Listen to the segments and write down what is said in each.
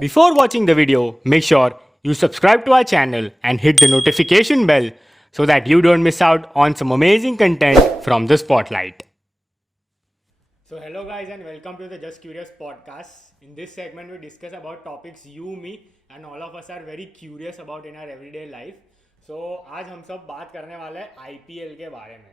Before watching the video, make sure you subscribe to our channel and hit the notification bell so that you don't miss out on some amazing content from the Spotlight. So hello guys and welcome to the Just Curious podcast. In this segment we discuss about topics you, me and all of us are very curious about in our everyday life. So आज हम सब बात करने वाले हैं IPL के बारे में.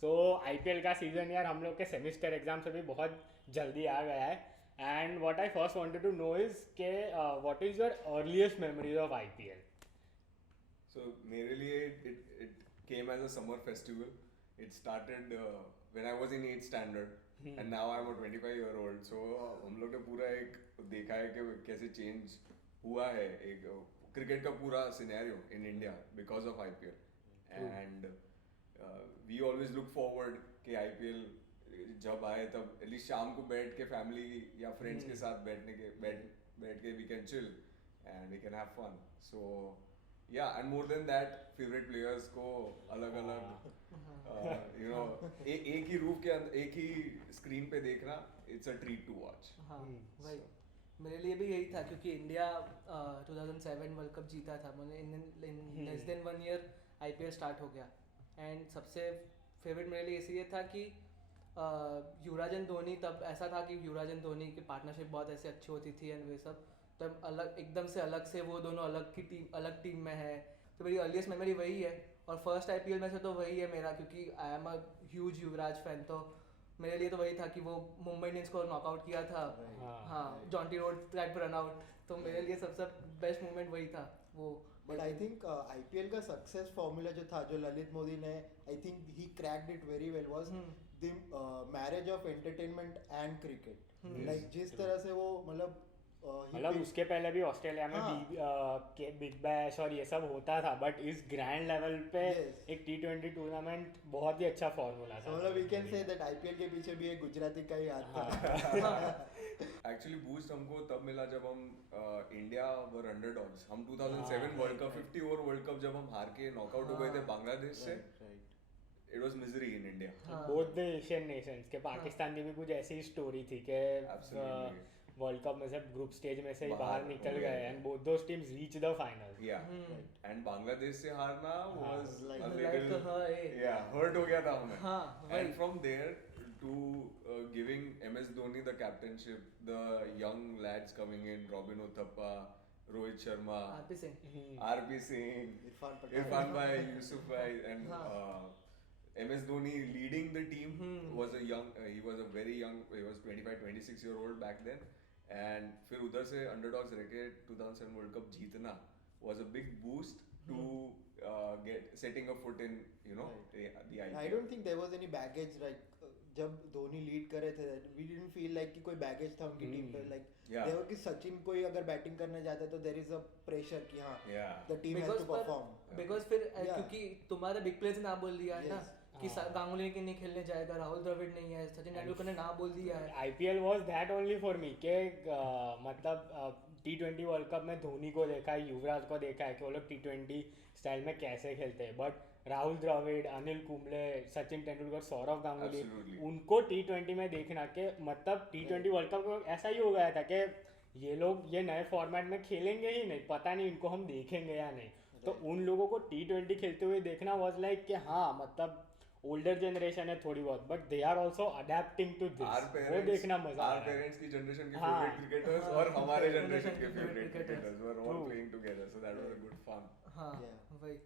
सो IPL का सीज़न यार हम लोग के सेमिस्टर एग्जाम से भी बहुत जल्दी आ गया है. And what I first wanted to know is के what is your earliest memories of IPL. So मेरे लिए it came as a summer festival. It started when I was in 8th standard and now I'm a 25-year-old. So हम लोग ने पूरा एक देखा है कि कैसे चेंज हुआ है एक क्रिकेट का पूरा scenario in India because of IPL and we always look forward कि IPL जब आए तब एटलीस्ट शाम को बैठ के फैमिली या फ्रेंड्स के साथ बैठ के we can chill and we can have fun. So yeah and more than that favourite players को अलग अलग यू नो एक ही रूफ के अंदर एक ही स्क्रीन पे देखना it's a treat to watch. भाई मेरे लिए भी यही था क्योंकि इंडिया 2007 वर्ल्ड कप जीता था. मैंने in less than 1 year IPL start हो गया एंड सबसे फेवरेट मेरे लिए इसलिए था कि युवराज एंड धोनी, तब ऐसा था कि युवराज एंड धोनी की पार्टनरशिप बहुत ऐसे अच्छी होती थी एंड वे सब. तब अलग एकदम से अलग से वो दोनों अलग टीम में है. तो मेरी अर्लीस्ट मेमोरी वही है और फर्स्ट IPL में से तो वही है मेरा, क्योंकि I am a huge Yuvraj fan. तो मेरे लिए तो वही था कि वो मुंबई इंडियंस को नॉकआउट किया था. हाँ, जॉन्टी रोड ट्रैक पर रन आउट. तो मेरे लिए सबसे बेस्ट मोमेंट वही था वो. बट आई थिंक IPL का सक्सेस फॉर्मूला जो था, जो ललित मोदी ने I think he cracked it very well, was the marriage of entertainment and cricket. Like जिस तरह से वो मतलब उसके पहले भी ऑस्ट्रेलिया में बिग बैश और ये सब होता था, बट इस ग्रैंड लेवल पे एक T20 टूर्नामेंट बहुत ही अच्छा फॉर्मूला था. मतलब we can say that IPL के पीछे भी एक गुजराती का ही हाथ था. एक्चुअली बूस्ट हमको तब मिला जब हम इंडिया वर अंडरडॉग्स. हम 2007 world cup 50 over world cup जब हम हार के नॉकआउट हो गए थे बांग्लादेश से. It was misery in India. Both the Asian Nations के पाकिस्तान की भी कुछ ऐसी ही स्टोरी थी कि वर्ल्ड कप में से ग्रुप स्टेज में से ही बाहर निकल गए and both those teams reach the final. Yeah and Bangladesh से हारना was like a little yeah hurt हो गया था हमें. And from there to giving MS Dhoni the captainship, the young lads coming in, Robin Uthappa, Rohit Sharma, RP Singh, Irfan Bhai, Yusuf Bhai, and MS Dhoni leading the team was a young, he was a very young, he was 25-26 year old back then. And फिर उधर से underdogs रह के 2007 World Cup जीतना was a big boost to get setting a foot in, you know, the IPL. I don't think there was any baggage. Like जब Dhoni lead कर रहे थे, we didn't feel like कि कोई बैगेज था उनकी टीम पे. लाइक देखो कि सचिन कोई अगर बैटिंग करने जाता है तो there is a pressure कि हाँ the team has to perform. Because फिर क्योंकि तुम्हारे बिग प्लेयर्स ने ना बोल दिया है ना कि गांगुली के नहीं खेलने जाएगा, राहुल द्रविड़ नहीं है, सचिन तेंदुलकर ने ना बोल दिया है. IPL was that only for me के मतलब T20 वर्ल्ड कप में धोनी को देखा है, युवराज को देखा है कि वो लोग T20 स्टाइल में कैसे खेलते हैं. बट राहुल द्रविड़, अनिल कुंबले, सचिन तेंदुलकर, सौरव गांगुली, उनको T20 में देखना के मतलब T20 वर्ल्ड कप ऐसा ही हो गया था कि ये लोग ये नए फॉर्मेट में खेलेंगे ही नहीं, पता नहीं इनको हम देखेंगे या नहीं. तो उन लोगों को T20 खेलते हुए देखना वाज लाइक कि हाँ मतलब ओल्डर जनरेशन है थोड़ी बहुत, but they are also adapting to this. वो देखना मजा आ रहा है. पेरेंट्स की जनरेशन के फेवरेट क्रिकेटर्स और हमारे जनरेशन के favourite cricketers were all playing together, so that was a good fun. हां भाई.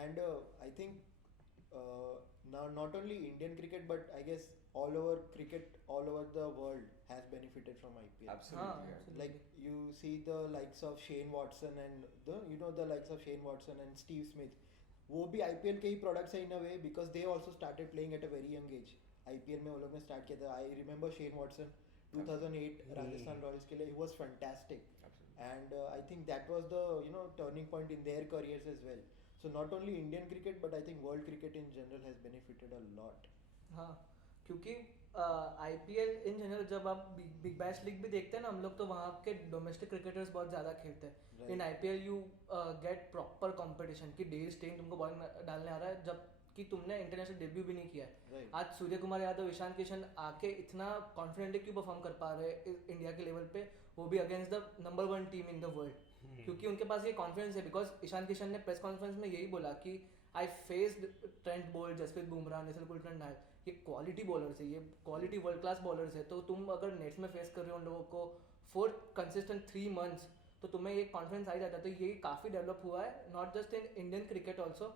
And I think now not only Indian cricket but I guess all over cricket all over the world has benefited from IPL. Absolutely. Like you see the likes of Shane Watson and the likes of Shane Watson and Steve Smith. वो भी IPL के ही products है in a way because they also started playing at a very young age. IPL में वो लोग ने start किया था. I remember Shane Watson 2008 Rajasthan Royals के लिए he was fantastic. And I think that was the turning point in their careers as well. So not only Indian cricket but I think world cricket in general has benefited a lot. हाँ, क्योंकि IPL in general जब आप big bash league भी देखते हैं ना हम लोग, तो वहाँ के डोमेस्टिक क्रिकेटर्स बहुत ज़्यादा खेलते हैं. Right. In IPL you get proper competition कि डेल स्टेन तुमको बॉल डालने आ रहा है जब कि तुमने इंटरनेशनल डेब्यू भी नहीं किया है. Right. आज सूर्य कुमार यादव, ईशान किशन आके इतना कॉन्फिडेंटली क्यों परफॉर्म कर पा रहे हैं इंडिया के लेवल पे, वो भी against the number 1 team in the world. क्योंकि उनके पास ये कॉन्फिडेंस है. बिकॉज ईशान किशन ने प्रेस कॉन्फ्रेंस में यही बोला कि I faced Trent Boult, Jasprit Bumrah, Nikhil Kulkarni Nayak, ये क्वालिटी बॉलर्स है, ये क्वालिटी वर्ल्ड क्लास बॉलर्स है. तो तुम अगर नेट्स में फेस कर रहे हो उन लोगों को फॉर कंसिस्टेंट 3 months, तो तुम्हें ये कॉन्फिडेंस आ ही जाता है. तो ये काफ़ी डेवलप हुआ है, not just in Indian cricket also,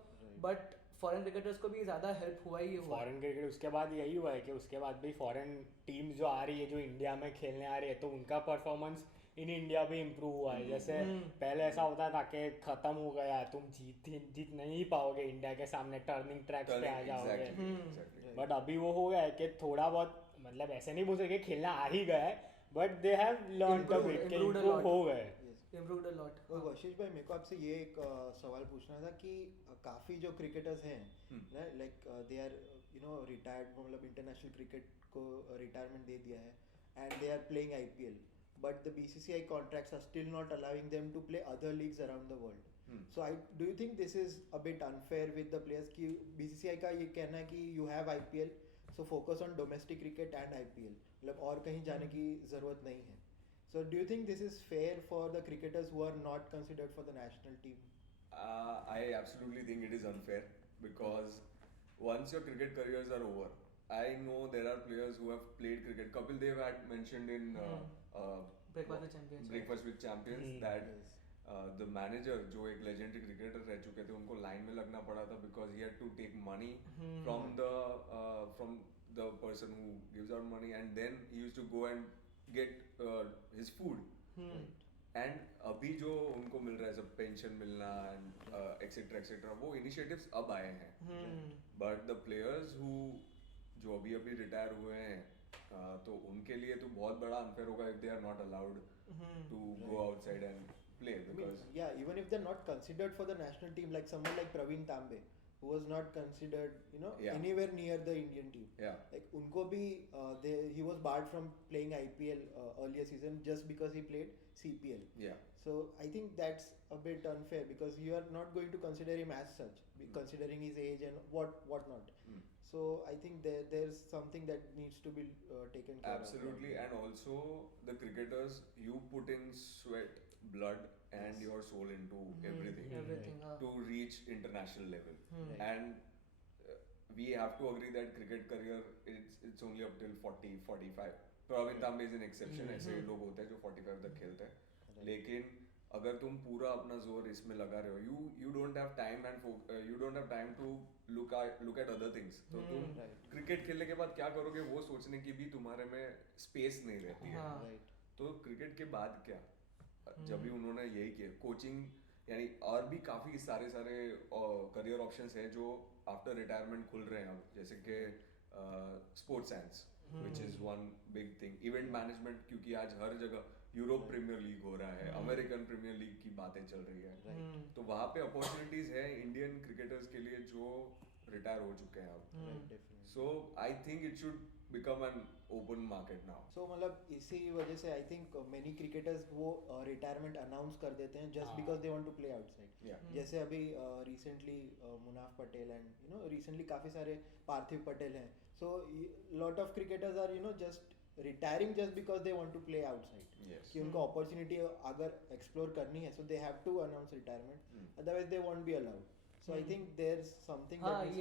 but foreign cricketers को भी ज़्यादा हेल्प हुआ ही हुआ. फॉरेन क्रिकेट उसके बाद यही हुआ है कि उसके बाद भी फॉरेन टीम जो आ रही है, जो इंडिया में खेलने आ रही है, तो उनका परफॉर्मेंस इन इंडिया भी इम्प्रूव हुआ है. जैसे पहले ऐसा होता था कि खत्म हो गया, तुम जीत नहीं पाओगे इंडिया के सामने, टर्निंग ट्रैक्स पे आ जाओगे. exactly. बट अभी वो हो गया है कि थोड़ा बहुत, मतलब ऐसे नहीं बोल सकते खेलना आ ही गया है, but they have learn a bit, कि Improved a इम्प्रूव lot. हो गए. Improved a lot. और कशिश भाई, मेरे को आपसे ये एक सवाल पूछना था कि काफ़ी जो क्रिकेटर्स हैं लाइक दे आर रिटायर्ड, मतलब इंटरनेशनल क्रिकेट को रिटायरमेंट दे दिया है and they are playing IPL, but the BCCI contracts are still not allowing them to play other leagues around the world. So do you think this is a bit unfair with the players कि BCCI का ये कहना है कि you have IPL, so focus on domestic cricket and IPL, मतलब और कहीं जाने की ज़रूरत नहीं है. So do you think this is fair for the cricketers who are not considered for the national team? I absolutely think it is unfair because once your cricket careers are over, I know there are players who have played cricket. Kapil Dev had mentioned in Breakfast with Champions. Breakfast with Champions that the manager, जो एक legendary cricketer रह चुके थे, उनको line में लगना पड़ा था because he had to take money from the person who gives out money, and then he used to go and get his food. And अभी जो उनको मिल रहा है सब पेंशन मिलना एंड एक्सेट्रा एक्सेट्रा, वो इनिशिएटिव्स अब आए हैं. बट द प्लेयर्स हु जो अभी अभी रिटायर हुए हैं, तो उनके लिए तो बहुत बड़ा अनफेयर होगा if they are not allowed to go outside and play. Because Yeah, even if they're not considered for the national team, like someone like Praveen Tambe, who was not considered, Yeah. anywhere near the Indian team. Yeah. Like unko bhi, he was barred from playing IPL earlier season just because he played CPL. yeah, So I think that's a bit unfair because you are not going to consider him as such, considering his age and what not. So I think there's something that needs to be taken care absolutely. of. And also the cricketers, you put in sweat, blood and your soul into everything Everything. to reach international level. And we have to agree that cricket career it's only up till 40-45. Praveen Tambe is an exception. ऐसे लोग होते हैं जो 45 तक खेलते हैं. लेकिन अगर तुम पूरा अपना जोर इसमें लगा रहे हो, you don't have time and you don't have time to look at other things. तो तुम क्रिकेट खेलने के बाद क्या करोगे वो सोचने की भी तुम्हारे में स्पेस नहीं रहती है. Right. तो क्रिकेट के बाद क्या, जब भी उन्होंने यही किया कोचिंग, यानी और भी काफ़ी सारे करियर ऑप्शंस हैं जो आफ्टर रिटायरमेंट खुल रहे हैं अब, जैसे कि sports science which is one big thing, event management, क्योंकि आज हर जगह यूरोप प्रीमियर लीग हो रहा है, अमेरिकन प्रीमियर लीग की बातें चल रही है. तो वहाँ पे अपॉर्चुनिटीज है इंडियन क्रिकेटर्स के लिए जो रिटायर हो चुके हैं अब. Right, definitely. So I think it should become an open market now. So मतलब इसी वजह से आई थिंक मेनी क्रिकेटर्स वो रिटायरमेंट अनाउंस कर देते हैं just because they want to play outside. Yeah. जैसे अभी recently Munaf Patel and recently काफ़ी सारे पार्थिव पटेल हैं. So lot of cricketers are just retiring just because they want to play outside. Yes. कि उनको अपॉर्चुनिटी अगर एक्सप्लोर करनी है, so they have to announce retirement, otherwise they won't be allowed. So I think there is something हाँ, that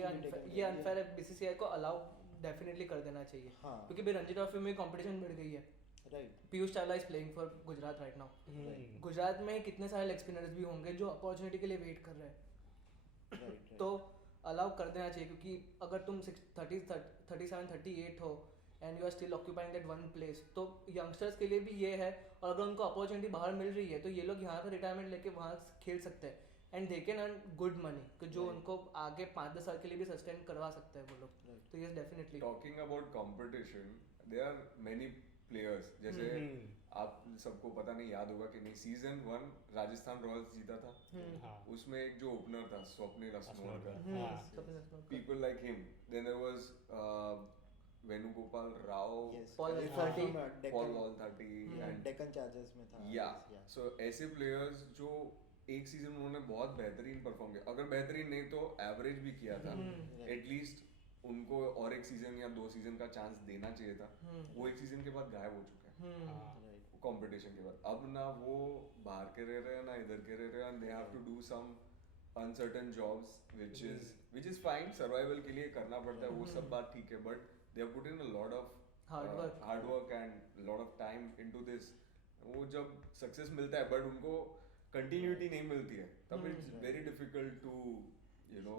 ये unfair है. BCCI को allow definitely कर देना चाहिए. हाँ. क्योंकि भी रणजी ट्रॉफी में कंपटीशन बढ़ गई है. Right. Piyush Chawla is playing for Gujarat right now. Gujarat में कितने सारे लेग स्पिनर्स भी होंगे जो अपॉर्चुनिटी के लिए वेट कर रहे हैं. राइट. तो अलाउ कर देना चाहिए, क्योंकि अगर तुम 37-38 हो and you are still occupying that one place, तो यंगस्टर्स के लिए भी ये है. और अगर उनको अपॉर्चुनिटी बाहर मिल रही है तो ये लोग यहाँ पे रिटायरमेंट लेके वहाँ खेल सकते हैं and they can earn good money, जो उनको आगे 5-10 साल के लिए भी सस्टेन करवा सकते हैं वो लोग. तो ये definitely. Talking about competition, there are many players. जैसे आप सबको पता नहीं, याद होगा कि नहीं, सीजन 1 राजस्थान रॉयल्स जीता था. उसमें एक जो ओपनर था Swapnil Asnolkar, people like him. Then there was Venugopal Rao, Yes, Paul it's Waltherty. from, Paul Deccan, Waltherty, and Deccan Chargers में था. yeah, so ऐसे players जो एक सीजन उन्होंने बहुत बेहतरीन परफॉर्म किया, अगर बेहतरीन नहीं तो एवरेज भी किया था, एटलीस्ट उनको और एक सीजन या 2 सीजन का चांस देना चाहिए था. वो एक सीजन के बाद गायब हो चुका है कंपटीशन के बाद. अब ना वो बाहर के रह रहे हैं ना इधर के रह रहे हैं, and they have to do some uncertain jobs which is fine, survival के लिए करना पड़ता है, वो सब बात ठीक है, but they have put in a lot of hard work and lot of time into this. वो जब सक्सेस मिलता है बट उनको कंटिन्यूटी नहीं मिलती है, तब it's very difficult to you know.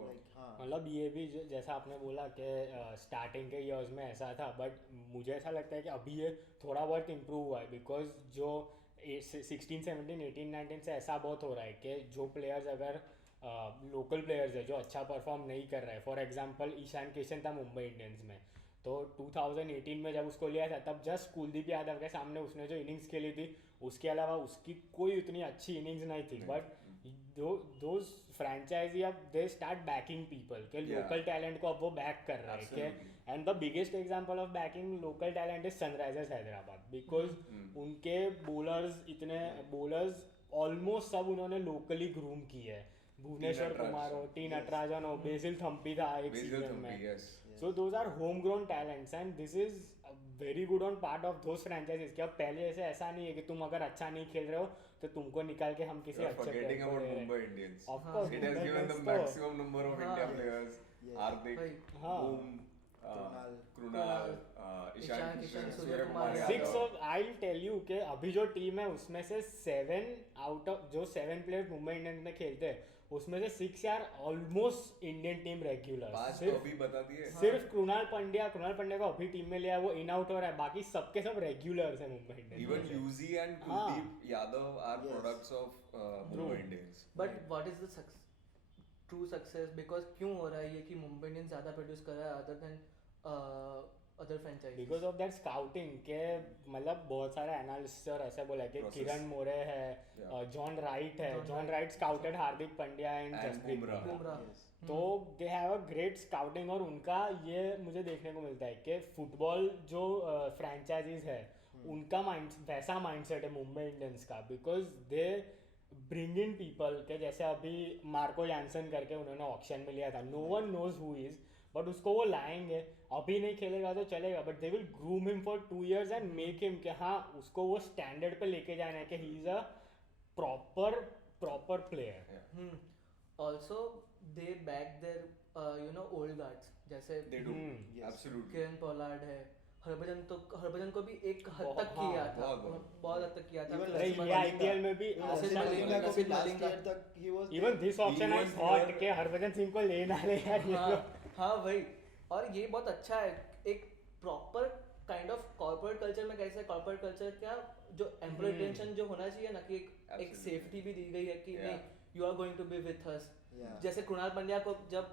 मतलब ये भी जैसा आपने बोला कि स्टार्टिंग के इयर्स में ऐसा था, बट मुझे ऐसा लगता है कि अभी ये थोड़ा बहुत इम्प्रूव हुआ है, बिकॉज जो 16, 17, 18, 19 से ऐसा बहुत हो रहा है कि जो प्लेयर्स अगर लोकल प्लेयर्स है जो अच्छा परफॉर्म नहीं कर रहा है, फॉर एग्जांपल ईशान किशन था मुंबई इंडियंस में, तो 2018 में जब उसको लिया था तब जस्ट कुलदीप यादव के सामने उसने जो इनिंग्स खेली थी उसके अलावा उसकी कोई उतनी अच्छी इनिंग्स नहीं थी. बट दोज फ्रेंचाइजी अब दे स्टार्ट बैकिंग पीपल के लोकल टैलेंट को अब वो बैक कर रहे हैं कि, and the biggest example of banking local talent is Sunrisers Hyderabad, because उनके बॉलर्स ऑलमोस्ट सब उन्होंने लोकली ग्रूम किए है. भुवनेश्वर कुमार हो, टी नटराजन हो, बेसिल थम्पी था एक सीजन में. So those are homegrown talents and this is very good on part of those franchises. कि अब पहले ऐसे ऐसा नहीं है कि तुम अगर अच्छा नहीं खेल रहे हो तो तुमको निकाल के हम किसी अच्छे forgetting player को about ले रहे हैं. Mumbai Indians. Of course, It has Mumbai given the Indians तो- maximum number of India players. Hardik, Boom, Krunal, Ishan Kishan, Surya Kumar Yadav. 6 of I'll tell you कि अभी जो टीम है उसमें से 7 out of जो 7 players मुंबई इंडियंस में खेलते हैं उसमें से 6 यार ऑलमोस्ट इंडियन टीम रेगुलर. 5 तो अभी बता दिए. सिर्फ कृणाल पांड्या को अभी टीम में लिया, वो इन आउट हो रहा है, बाकी सबके सब रेगुलर्स हैं Mumbai Indians. Even Yuzi and Kuldeep Yadav are products of Mumbai Indians. But what is the true success, because क्यों हो रहा है ये कि मुंबई इंडियंस ज्यादा प्रोड्यूस कर रहा है other than other franchise? Because of that scouting के मतलब बहुत सारे एनालिस्ट और ऐसे बोला कि किरण मोरे है, जॉन राइट है, John Wright scouted Hardik Pandya and Jasprit Bumrah. तो they have a great scouting और उनका ये मुझे देखने को मिलता है कि फुटबॉल जो फ्रेंचाइजीज है उनका वैसा माइंडसेट है मुंबई इंडियंस का, because they bring in people के जैसे अभी मार्को जैनसन करके उन्होंने ऑक्शन में लिया था, no one knows who is, but उसको वो लाएंगे, अभी नहीं खेलेगा तो चलेगा, but they will groom him for 2 years and make him कि हाँ उसको वो स्टैंडर्ड पे लेके जाना है कि he is a proper player. Also they back their old guards, जैसे They do. Absolutely. Kieron Pollard है, हरभजन को भी एक हद तक किया था, बहुत हद तक किया था. Even अरे Lasith ये आईपीएल में भी Lasith Malinga को भी last Malinga. year तक he was even this option I was thought near- के हरभजन सिंह को लेना ले यार ये लोग. हाँ वही, और ये बहुत अच्छा है. एक proper kind of corporate culture में कैसे कॉर्पोरेट कल्चर क्या जो एम्प्लॉय रिटेंशन जो होना चाहिए ना, कि एक Absolutely. सेफ्टी भी दी गई है कि Yeah. नहीं you are going to be with us. Yeah. जैसे कृणाल पंड्या को जब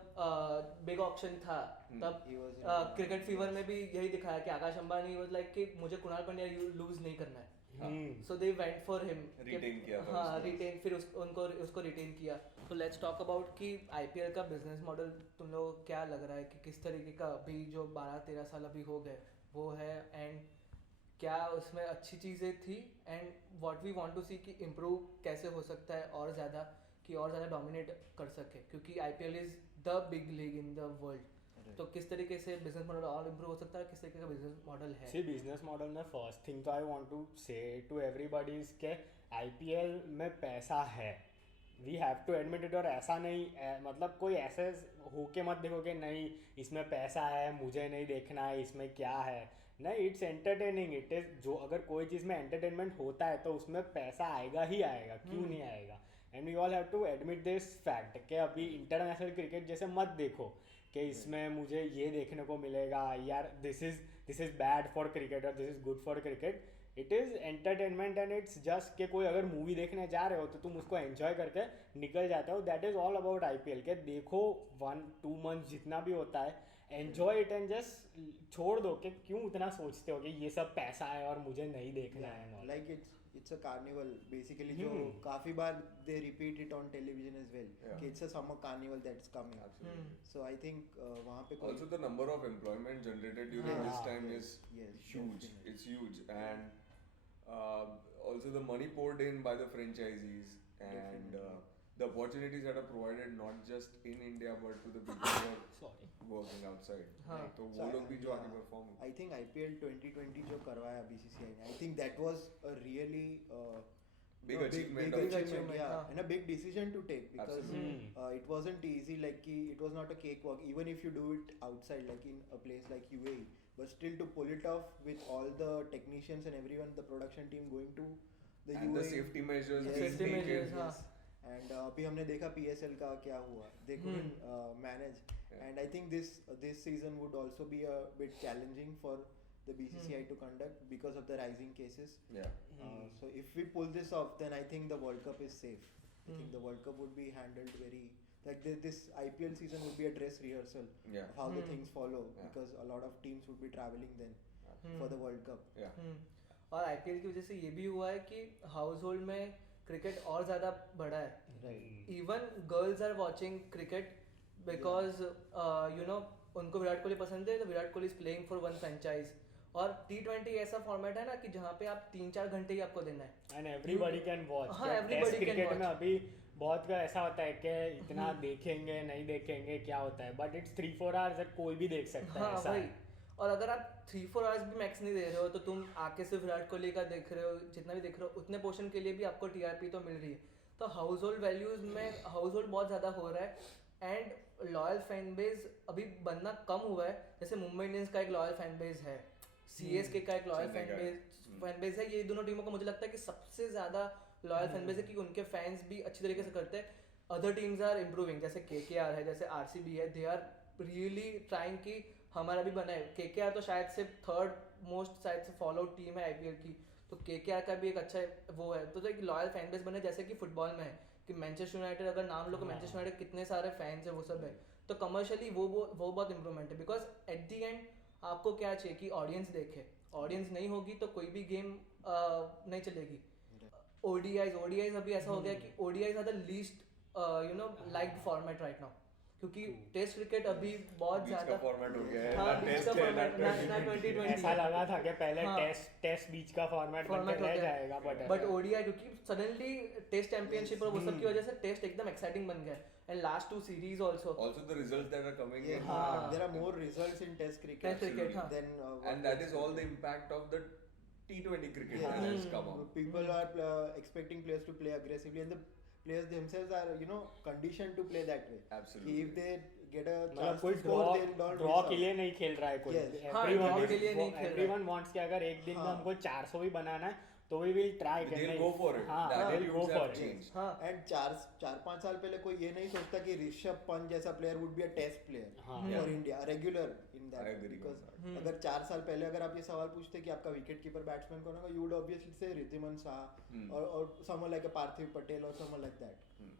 बिग ऑप्शन था तब He was in- cricket fever में भी यही दिखाया कि आकाश अंबानी वाज लाइक कि मुझे कृणाल पंड्या लूज नहीं करना है, so they went for him. Retain किया था हाँ उसको. रिटेन, फिर उसको रिटेन किया. तो लेट्स टॉक अबाउट कि आईपीएल का बिजनेस मॉडल तुम लोगों को क्या लग रहा है कि किस तरीके का अभी जो 12-13 साल अभी हो गए वो है, एंड क्या उसमें अच्छी चीज़ें थी, and what we want to see कि इम्प्रूव कैसे हो सकता है और ज़्यादा, कि और ज़्यादा डोमिनेट कर सके, क्योंकि IPL is the big league in the world. तो किस तरीके से बिजनेस मॉडल और इम्प्रूव हो सकता है, किस तरीके का बिजनेस मॉडल है? सी बिजनेस मॉडल में फर्स्ट थिंग तो I want to say to everybody is के आईपीएल में पैसा है, we have to admit it. और ऐसा नहीं मतलब कोई ऐसे होके मत देखो कि नहीं इसमें पैसा है मुझे नहीं देखना है इसमें क्या है, नहीं, इट्स एंटरटेनिंग. इट इज़ जो अगर कोई चीज़ में एंटरटेनमेंट होता है तो उसमें पैसा आएगा ही आएगा, क्यों नहीं आएगा. And we all have to admit this fact कि अभी इंटरनेशनल क्रिकेट जैसे मत देखो कि इसमें मुझे ये देखने को मिलेगा यार this is bad for cricket और this is good for cricket. It is entertainment and it's just कि कोई अगर मूवी देखने जा रहे हो तो तुम उसको एंजॉय करके निकल जाते हो. That is all about IPL के देखो 1-2 months जितना भी होता है, एन्जॉय इट एंड जस्ट छोड़ दो कि क्यों इतना सोचते हो कि ये सब पैसा है और मुझे नहीं देखना है. like it's it's a carnival basically जो काफी बार they repeat it on television as well Yeah. कि it's a summer carnival that's coming. Absolutely. So I think वहाँ पे कोई Also, the number of employment generated during this time is yes, huge. definitely. It's huge, and also the money poured in by the franchisees and the opportunities that are provided not just in India but to the people who are Sorry. working outside. हाँ. तो So वो लोग भी जो yeah, आगे perform. I think IPL 2020 जो करवाया BCCI ने, I think that was a really Big achievement. Big achievement, yeah, हाँ. and a big decision to take because Absolutely. it wasn't easy. Like कि it was not a cakewalk. Even if you do it outside, like in a place like UAE, but still to pull it off with all the technicians and everyone, the production team going to the And the UAE. safety measures Yes, being safety taken. measures, हाँ. Yes. And अभी हमने देखा PSL का क्या हुआ. They couldn't manage. Yeah. And I think this season would also be a bit challenging for the BCCI to conduct because of the rising cases. Yeah. So if we pull this off, then I think the World Cup is safe. I think the World Cup would be handled very like this IPL season would be a dress rehearsal Yeah. of how the things follow Yeah. because a lot of teams would be traveling then for the World Cup. Yeah. और IPL की वजह से ये भी हुआ है कि house hold में क्रिकेट और ज़्यादा बढ़ा है. Right. Even girls are watching cricket because you know उनको विराट कोहली पसंद है तो Virat Kohli is playing for one franchise. और T20 ऐसा फॉर्मेट है ना कि जहाँ पे आप 3-4 घंटे ही आपको देना है. And everybody can watch. हाँ, everybody can क्रिकेट में watch. अभी बहुत का ऐसा होता है कि इतना देखेंगे नहीं देखेंगे क्या होता है, बट इट्स 3-4 आवर्स कोई भी देख सकता है. हाँ ऐसा भाई. है. और अगर आप 3-4 आवर्स भी मैक्स नहीं दे रहे हो तो तुम आके सिर्फ विराट कोहली का देख रहे हो, जितना भी देख रहे हो उतने पोर्शन के लिए भी आपको टीआरपी तो मिल रही है. तो हाउस होल्ड वैल्यूज में हाउस होल्ड बहुत ज़्यादा हो रहा है. एंड लॉयल फैन बेस अभी बनना कम हुआ है. जैसे मुंबई इंडियंस का एक लॉयल फैन बेस है, CSK का एक लॉयल चेन्नई फैन बेस है. ये दोनों टीमों का मुझे लगता है कि सबसे ज़्यादा लॉयल फैन बेस है कि उनके फैंस भी अच्छी तरीके से करते हैं. अदर टीम्स आर इम्प्रूविंग, जैसे KKR है, जैसे RCB है. दे आर रियली ट्राइंग कि हमारा भी बना है. KKR तो शायद से थर्ड मोस्ट शायद से फॉलो टीम है IPL की, तो KKR का भी एक अच्छा वो है. तो एक लॉयल फैन बेस बने जैसे कि फुटबॉल में है कि मैनचेस्टर यूनाइटेड अगर नाम लो तो मैनचेस्टर यूनाइटेड कितने सारे फैंस है, वो सब है. तो कमर्शियली वो बहुत इंप्रूवमेंट है. बिकॉज एट दी एंड आपको क्या चाहिए कि ऑडियंस देखे. ऑडियंस नहीं होगी तो कोई भी गेम नहीं चलेगी. ODIs अभी ऐसा हो गया कि ODIs are the least you know liked format right now, क्योंकि टेस्ट क्रिकेट अभी बहुत बीच का ज्यादा फॉर्मेट हो गया है. हाँ, ना बीच टेस्ट का है, ना format, ना 2020. 2020 ऐसा लगा था कि पहले हाँ. टेस्ट बीच का फॉर्मेट बन फॉर्मेट के हो रह गया. जाएगा, बट ODI क्योंकि सडनली टेस्ट चैंपियनशिप और वो सब की वजह से टेस्ट एकदम एक्साइटिंग बन गया. And last 2 series also. Also the results that are coming Yeah, in. हाँ. there are more results in Test cricket. Test cricket, हाँ. Than And that is all the impact of the T20 cricket that has come up. People are expecting players to play aggressively, and the players themselves are conditioned to play that way. Absolutely. If they get a मतलब chance कोई to score, they'll not draw miss के out. लिए नहीं खेल रहा है कोई. Yes. हाँ, draw के लिए नहीं खेल रहा है. एवरीवन वांट्स कि अगर एक दिन में हाँ. हमको 400 भी बनाना है तो we will try. They'll go for it. हाँ, The they'll go attitudes for have it. changed. हाँ. And 4-5 साल पहले कोई ये नहीं सोचता कि ऋषभ पंत जैसा player would be a test player हाँ. For India, regular in I that. agree because with that. अगर 4 साल पहले अगर आप ये सवाल पूछते कि आपका विकेट कीपर बैट्समैन कौन होगा, यू वुड ऑब्वियसली से रिद्धिमान शाह और someone like a Parthiv Patel और someone like that.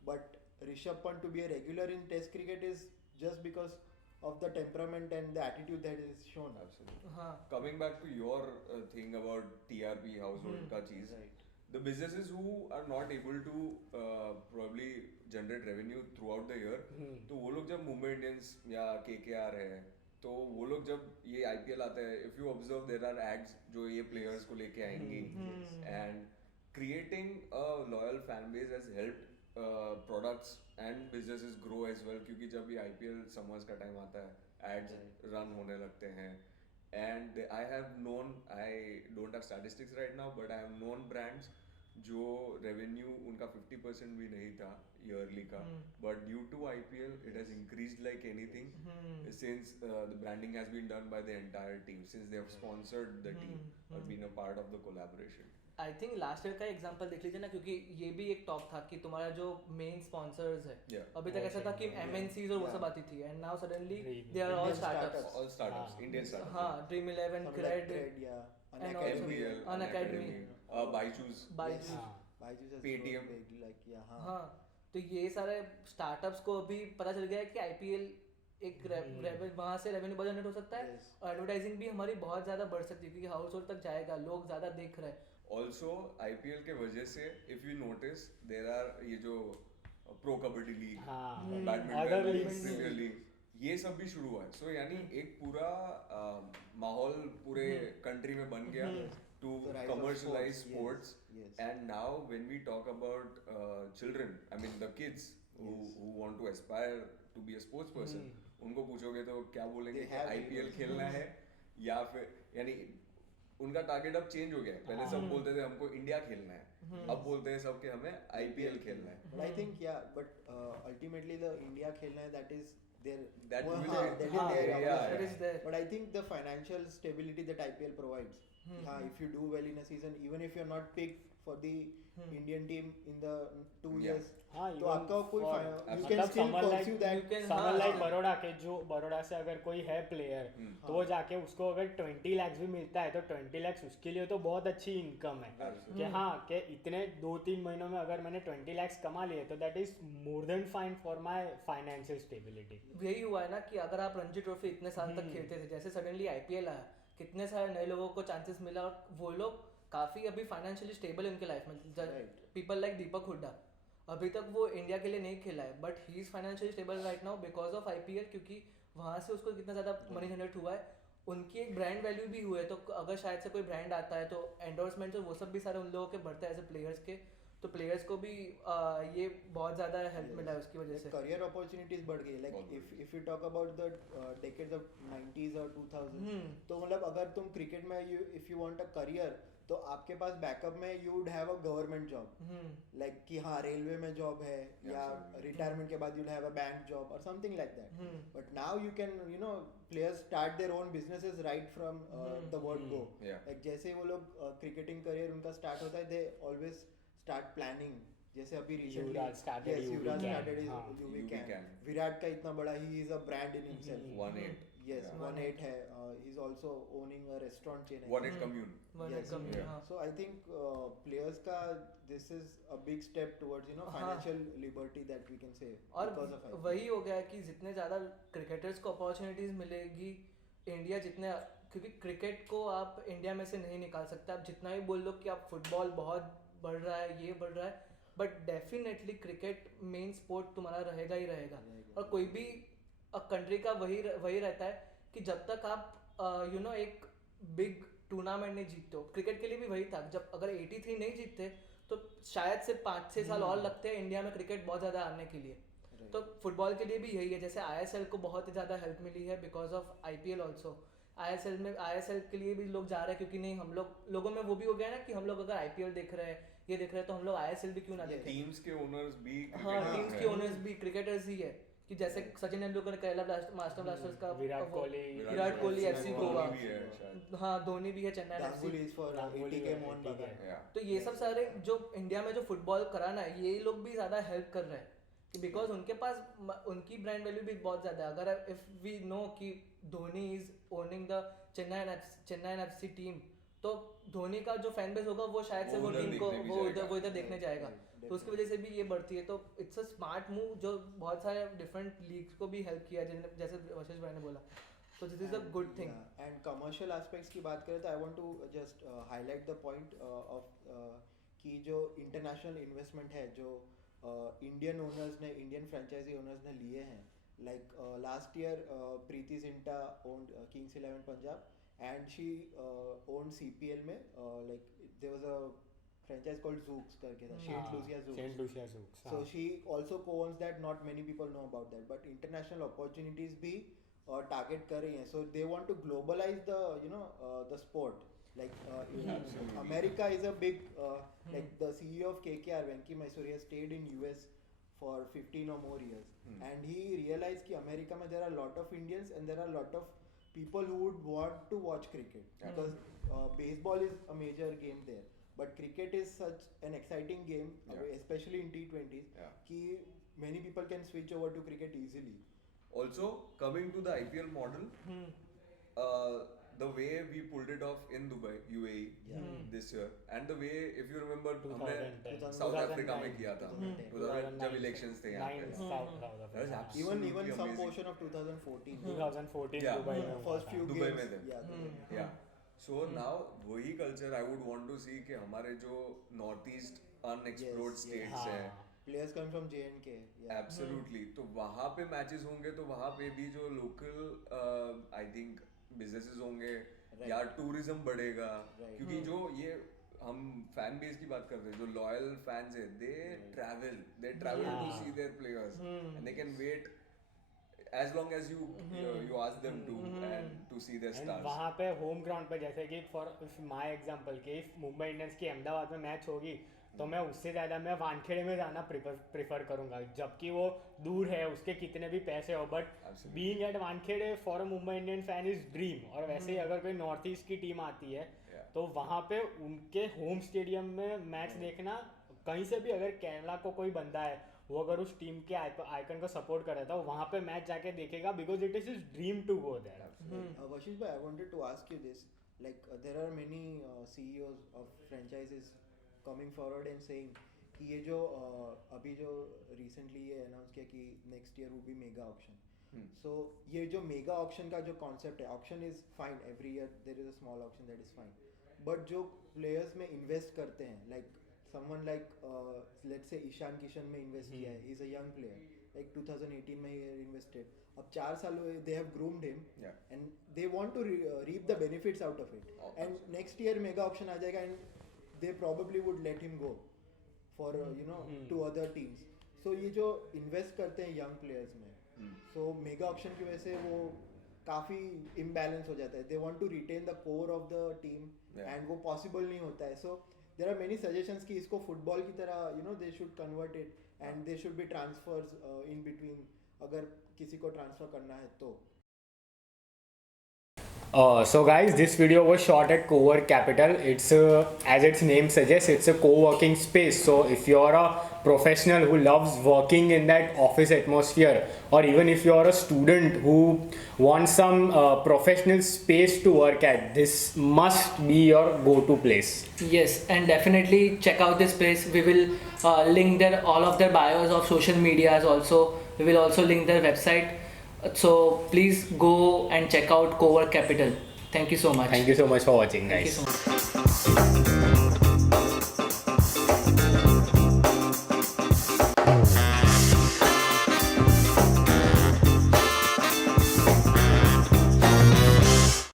But Rishabh Pant to be a regular in test cricket is just because of the temperament and the attitude that is shown. Absolutely. हाँ. Coming back to your thing about TRP household ka cheez, the businesses who are not able to probably generate revenue throughout the year, तो वो लोग जब Mumbai Indians या KKR है तो वो लोग जब ये IPL आता है, if you observe there are ads जो ये players को लेके आएंगी, and creating a loyal fan base has helped products and businesses grow as well, क्योंकि जब ये IPL summers का टाइम आता है ads run होने लगते हैं. And I have known, I don't have statistics right now, but I have known brands जो revenue उनका 50% भी नहीं था yearly का, but due to IPL it has increased like anything, since the branding has been done by the entire team, since they have sponsored the team or been a part of the collaboration. I think last year का example देख लीजिए ना, क्योंकि ये भी एक top था कि तुम्हारा जो मेन स्पॉन्सर्स है. Yeah. अभी तक ऐसा था कि MNCs और वो सब आती थी, and now suddenly they are all Indian startups. startups. All startups, Indian startups. हाँ, Dream 11, Some like Cred, yeah, and Unacademy. also- MBL, Unacademy. Byju's. Byju's. हाँ. Byju's has Paytm. grown big, like yeah, हाँ. हाँ. तो ये सारे startups को अभी पता चल गया है कि IPL एक वहाँ से रेवेन्यू बहुत जनरेट हो सकता है. Yes. और एडवर्टाइजिंग भी हमारी बहुत ज़्यादा बढ़ सकती है क्योंकि हाउस होल्ड तक जाएगा, लोग ज़्यादा देख रहे हैं. ऑल्सो IPL के वजह से if you notice there are ये जो प्रो कबड्डी लीग, हाँ, Other badminton league, leagues. Premier league, ये सब भी शुरू हुआ है. सो यानी एक पूरा माहौल पूरे कंट्री में बन गया to The rise of commercialize sports, sports. yes. And now when we talk about children, I mean the kids who want to aspire to be a sports person, उनको पूछोगे तो क्या बोलेंगे They कि have IPL heroes. खेलना है या फिर यानी उनका टारगेट अब चेंज हो गया है. पहले सब बोलते थे हमको इंडिया खेलना है, अब बोलते हैं सब कि हमें IPL खेलना है. But I think ultimately the India khelna hai, that is their That वो will हाँ, be- that is हाँ, their yeah, option. That is there. But I think the financial stability that IPL provides, if you do well in a season, even if you're not picked for the Indian team in the 2 Yeah. years, हाँ, तो even आपका कोई for- you can मतलब still someone like- pursue that. You can- समझ हाँ, like हाँ। बड़ौदा के जो बड़ौदा से अगर कोई है प्लेयर तो वो जाके उसको अगर 20 lakhs भी मिलता है तो 20 lakhs उसके लिए तो बहुत अच्छी इनकम है कि हाँ कि इतने 2-3 महीनों में अगर मैंने 20 lakhs कमा लिए तो that is more than fine for my financial stability. यही हुआ है ना कि अगर आप रणजी ट्रॉफी इतने साल तक खेलते थे, जैसे सडनली IPL आया, कितने सारे नए लोगों को चांसेस मिला और वो लोग काफी अभी फाइनेंशियली स्टेबल है उनके लाइफ में. Right. पीपल लाइक दीपक हुड्डा, अभी तक वो इंडिया के लिए नहीं खेला है but he is financially stable right now because of IPL, क्योंकि वहां से उसको कितना ज्यादा मनी जनरेट हुआ है. उनकी एक ब्रांड वैल्यू भी हुई है, तो अगर शायद से कोई ब्रांड आता है तो एंडोर्समेंट वो सब भी सारे उन लोगों के बढ़ते हैं एज ए प्लेयर्स के, तो प्लेयर्स को भी ये बहुत ज्यादा हेल्प मिला है उसकी वजह से. career opportunities बढ़ गई. Like if you talk about the decades of 90s or 2000s, तो मतलब अगर तुम क्रिकेट में if you want a career, तो आपके पास बैकअप में you would have a government job, like कि हाँ रेलवे में जॉब है या रिटायरमेंट के बाद you'll have a bank job or something like that. But now you can players start their own businesses right from the word go. Yeah. Like जैसे वो लोग क्रिकेटिंग करियर उनका स्टार्ट होता है, they always start planning. जैसे अभी recently Yuvraj started yes, UV Yuvraj Can. started his हाँ. UV UV Can. Can. Virat का इतना बड़ा, he is a brand in himself. 1-8. Yes, Yeah. 1-8 है. He's also owning a restaurant chain. 1-8 commune. Yes. Yeah. So I think players का this is a big step towards financial liberty that we can say और because of IPL. वही हो गया है कि जितने ज़्यादा क्रिकेटर्स को अपॉर्चुनिटीज़ मिलेगी इंडिया जितने, क्योंकि क्रिकेट को आप इंडिया में से नहीं निकाल सकते. आप जितना भी बोल लो कि आप फुटबॉल बहुत बढ़ रहा है, ये बढ़ रहा है, but definitely cricket main sport तुम्हारा रहेगा ही रहेगा. और कोई भी कंट्री का वही रहता है कि जब तक आप एक बिग टूर्नामेंट नहीं जीतते हो. क्रिकेट के लिए भी वही था, जब अगर 83 नहीं जीतते तो शायद से 5-6 साल और लगते हैं इंडिया में क्रिकेट बहुत ज़्यादा आने के लिए. तो फुटबॉल के लिए भी यही है. जैसे ISL को बहुत ही ज़्यादा हेल्प मिली है because of IPL also. ISL के लिए भी लोग जा रहे हैं क्योंकि नहीं हम लोगों में वो भी हो गया ना कि हम लोग अगर IPL देख रहे हैं, ये देख रहे हैं, तो हम लोग ISL भी क्यों ना देखें. टीम्स के ओनर्स भी हाँ, cricketers टीम्स हैं. के ओनर्स भी क्रिकेटर्स ही है कि जैसे सचिन तेंदुलकर केरला मास्टर ब्लास्टर्स का विराट वो- कोहली विराट कोहली धोनी FC गोवा. भी है शायद. हाँ, धोनी भी है Chennai Ganguly FC. is for Ganguly 80K है, मोहन 80K. बागान. Yeah. तो ये सब सारे जो इंडिया में जो फुटबॉल कराना है, ये लोग भी ज़्यादा हेल्प कर रहे हैं बिकॉज उनके पास उनकी ब्रांड वैल्यू भी बहुत ज़्यादा है. अगर इफ वी नो कि Dhoni is owning the Chennai FC team, तो धोनी का जो फैन बेस होगा वो शायद से वो वो उधर टीम को देखने भी वो जाएगा. इधर देखने जाएगा. तो उसकी वजह से भी ये बढ़ती है. तो इट्स अ स्मार्ट मूव जो बहुत सारे डिफरेंट लीग्स को भी हेल्प किया, जैसे वशिष भाई ने बोला. तो this is a good thing. And commercial aspects की बात करें तो I want to just highlight the point of कि जो इंटरनेशनल इन्वेस्टमेंट है जो इंडियन ओनर्स ने, इंडियन फ्रेंचाइजी ओनर्स ने लिए हैं. Like last year Preity Zinta owned Kings 11 Punjab and she owned CPL में like there was a franchise called Zooks करके था, Saint Lucia Zooks. Saint Lucia Zooks. So she also co-owns that. Not many people know about that, but international opportunities भी target कर रही हैं. So they want to globalize the the sport. Like America is a big like the CEO of KKR, Venki Mysore, has stayed in US for 15 or more years, and he realized कि America में there are a lot of Indians and there are a lot of people who would want to watch cricket because baseball is a major game there, but cricket is such an exciting game, especially in T20s, Yeah. कि many people can switch over to cricket easily. Also, coming to the IPL model, the way we pulled it off in Dubai, UAE, this year, and the way, if you remember, हमने 2010. South Africa में 2009. किया था, 2009. जब elections थे यहाँ पे. South That is Africa. absolutely Even some amazing. portion of 2014. 2014 Yeah. Dubai में हुआ First था. few Dubai games. में थे. Yeah, Dubai. Yeah. So now वही culture I would want to see कि हमारे जो north east unexplored Yes, states हाँ. है Players come from J&K. Yeah. Absolutely तो वहाँ पे मैचेस होंगे तो वहाँ पे भी जो लोकल आई थिंक बिजनेसेस होंगे या टूरिज्म बढ़ेगा क्योंकि जो ये हम फैन बेस की बात कर रहे हैं जो लॉयल फैंस है they travel to see their players and they can wait as long as you ask them to and to see their And stars. वहाँ पे होम ग्राउंड पे जैसे कि फॉर माय एग्जांपल कि if मुंबई इंडियंस की अहमदाबाद में match होगी तो मैं उससे ज़्यादा मैं वानखेड़े में जाना प्रेफर करूँगा जबकि वो दूर है उसके कितने भी पैसे हो but Absolutely. Being at Wankhede for a Mumbai Indian fan is dream और वैसे ही अगर कोई नॉर्थ ईस्ट की टीम आती है Yeah. तो वहाँ पे उनके होम स्टेडियम में मैच देखना कहीं से भी अगर केरला को कोई बंदा है वो अगर उस टीम के आइकन को सपोर्ट कर रहा था वहाँ पे मैच जाके देखेगा because it is his dream to go there. Vashish bhai, I wanted to ask you this. Like, there are many CEOs of franchises coming forward and saying कि ये जो अभी जो recently ये announce किया कि next year will be mega auction. So ये जो mega auction का जो concept है, auction is fine. Every year there is a small auction, that is fine. But जो players में invest करते हैं, like someone like let's say Ishan Kishan में invest किया है, he is a young player. Like 2018 में he invested. अब 4 साल हुए, they have groomed him. Yeah. And they want to reap the benefits out of it. Oh, And next year mega auction आ जाएगा and they probably would let him go for to other teams. So ये जो invest करते हैं young players में, so mega auction की वजह से वो काफी imbalance हो जाता है. They want to retain the core of the team and वो possible नहीं होता है. So there are many suggestions कि इसको football की तरह they should convert it and there should be transfers in between अगर किसी को transfer करना है तो. So guys, this video was shot at Cowork Capital. It's as its name suggests, it's a co-working space. So if you're a professional who loves working in that office atmosphere, or even if you're a student who wants some professional space to work at, this must be your go-to place. Yes, and definitely check out this place. We will link their all of their bios of social medias also. We will also link their website. So please go and check out Cowork Capital. Thank you so much. Thank you so much for watching, Thank you guys. so much.